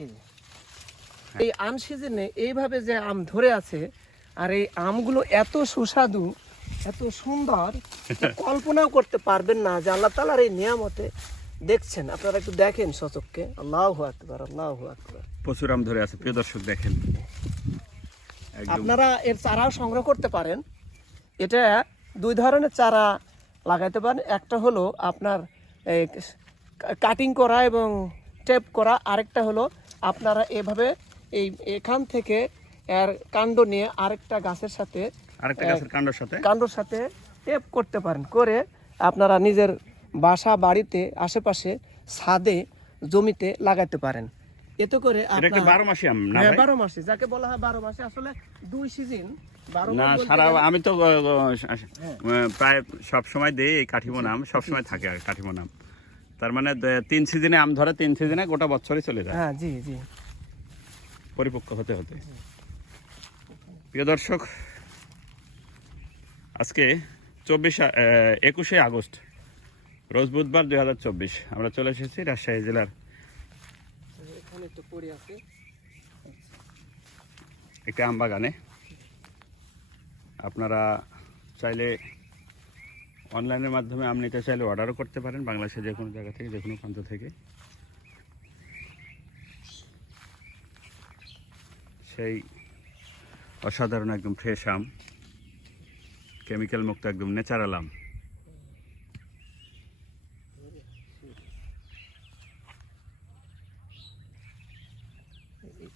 এই যে। এই আম সিজনে এইভাবে যে আম ধরে আছে আর এই আমগুলো এত সুস্বাদু এত সুন্দর কল্পনাও করতে পারবেন না যে আল্লাহ তালার এই নিয়ামতে দেখছেন। আপনারা একটু দেখেন সচককে আল্লাহ আকবার আল্লাহ আকবার। প্রচুর আম ধরে আছে প্রিয় দর্শক দেখেন। আপনারা এর চারাও সংগ্রহ করতে পারেন। এটা দুই ধরনের চারা লাগাইতে পারেন। একটা হলো আপনার কাটিং করা এবং টেপ করা। আরেকটা হলো আপনারা এভাবে এই এখান থেকে এর কাণ্ড নিয়ে আরেকটা গাছের সাথে আরেকটা গাছের কাণ্ডর সাথে। কাণ্ডর সাথে টেপ করতে পারেন। করে আপনারা নিজের বাসা বাড়িতে আশেপাশে ছাদে জমিতে লাগাতে পারেন। এতে করে বারো মাসি হ্যাঁ? বারো মাসে যাকে বলা হয় বারো মাসে। আসলে দুই সিজন। না সারা আমি তো হ্যাঁ। প্রায় সব সময় দেই কাঠিমো নাম সব সময় থাকে আর কাঠিমো নাম তার মানে তিন সিজনে আম ধরে তিন সিজনে গোটা বছরই চলে যায়। হ্যাঁ জি জি। পরিপক্ক হতে হতে। প্রিয় দর্শক আজকে চব্বিশ একুশে আগস্ট রোজ বুধবার দুই হাজার চব্বিশ। আমরা চলে এসেছি রাজশাহী জেলার একটি আম বাগানে আপনারা চাইলে অনলাইনের মাধ্যমে আপনি এটা চাইলে অর্ডারও করতে পারেন, বাংলাদেশের যে কোনো জায়গা থেকে, যে কোনো প্রান্ত থেকে। সেই অসাধারণ একদম ফ্রেশ আম কেমিক্যাল মুক্ত একদম ন্যাচারাল আম। এই